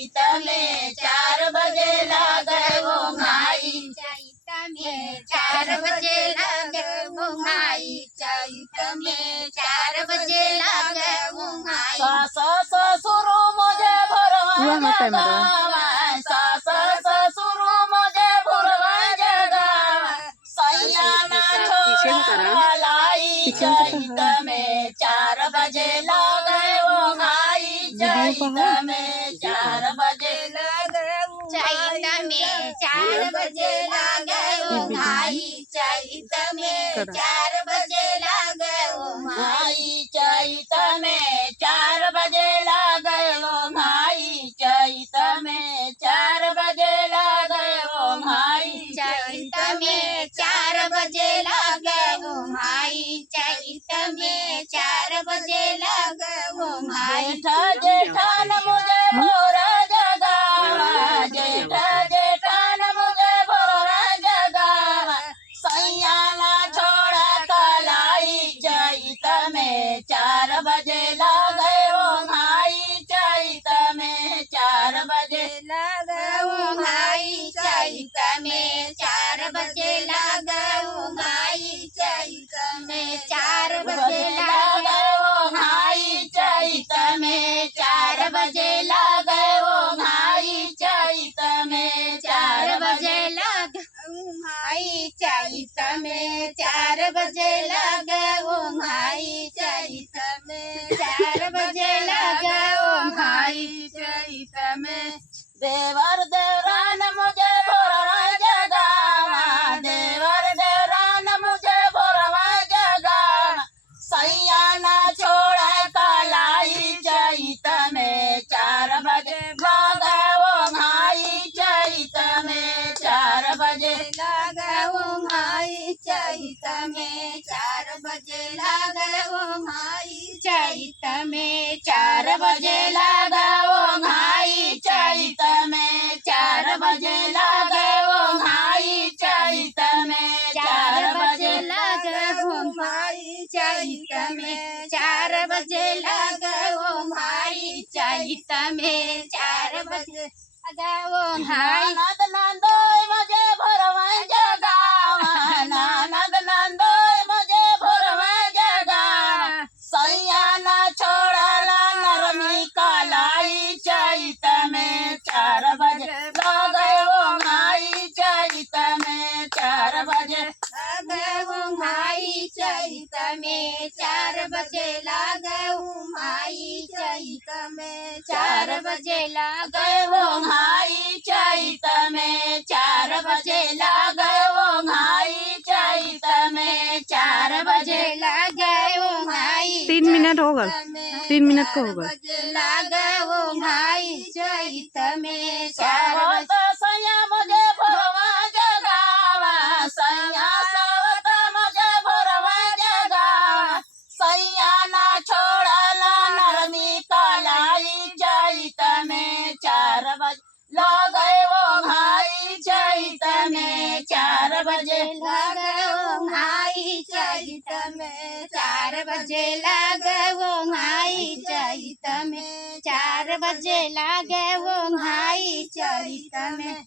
चैत में 4 बजे लागे वो भाई। चैत में 4 बजे लागे वो भाई। चैत में 4 बजे लागे वो भाई। सास ससुर मुझे भरवा जगावा, सास ससुर मुझे भरवा जगावा, सैया ना छोड़ा लाई। चैत में 4 बजे लागे वो भाई। चैत में 4 बजे लागे वो चैत में 4 बजे लागे वो भाई। चैत में 4 बजे लागे वो भाई। चैत में 4 बजे लागे वो भाई। चैत में 4 बजे लागे वो भाई। चैत में 4 बजे लागे वो भाई। चैत में 4 बजे लागे वो भाई। जेठ जेठान मुझे भोरा जगावा, जेठ जेठान मुझे भोरा जगावा, सैया ना छोड़ा कलाई। चैत में 4 बजे लागे वो भाई। चैत में 4 बजे लागे वो भाई। चैत में 4 बजे लागे वो भाई। चैत में 4 बजे लागे वो भाई। चैत में 4 बजे लागे वो भाई। चैत में 4 बजे लागे वो भाई। चैत में 4 बजे लागे वो भाई। चैत में 4 बजे लागे वो भाई। चैत में देवर देवरान मुझे भोरवा जगावा, देवर देवरान मुझे भोरवा जगावा, सैया ना छोड़ा कलाई। चैत में 4 बजे लागे वो भाई। चैत में 4 बजे लागे वो भाई। चैत में 4 बजे लागे वो भाई। चैत में 4 बजे लागे वो भाई। चैत में 4 बजे लागे वो भाई। चैत में 4 बजे लागे वो भाई। चैत में 4 बजे लागे वो भाई। चैत में 4 बजे लागे वो भाई। ननद नंदोई मुझे भोरवा जगावा, ननद नंदोई मुझे भोरवा जगावा, सैया ना छोड़ला नरमी कलाई। चैत में 4 बजे लागे वो भाई। चैत में 4 बजे लागे वो भाई। चैत में 4 बजे लागे वो भाई। चैत में 4 बजे लागे वो भाई। चैत में 4 बजे लागे वो भाई। चैत में 4 बजे लागे वो भाई। 3 मिनट होगा, 3 मिनट को होगा। लागे वो भाई। चैत में 4 सावत सैया मुझे भोरवा जगावा, सैया सावत मुझे भोरवा जगावा, सैया ना छोड़ला नरमी कलाई। चैत में 4 बजे लागे वो भाई। चैत में 4 बजे लागे वो भाई। चैत में 4 बजे लागे वो भाई। चैत में 4 बजे लागे वो भाई। चैत में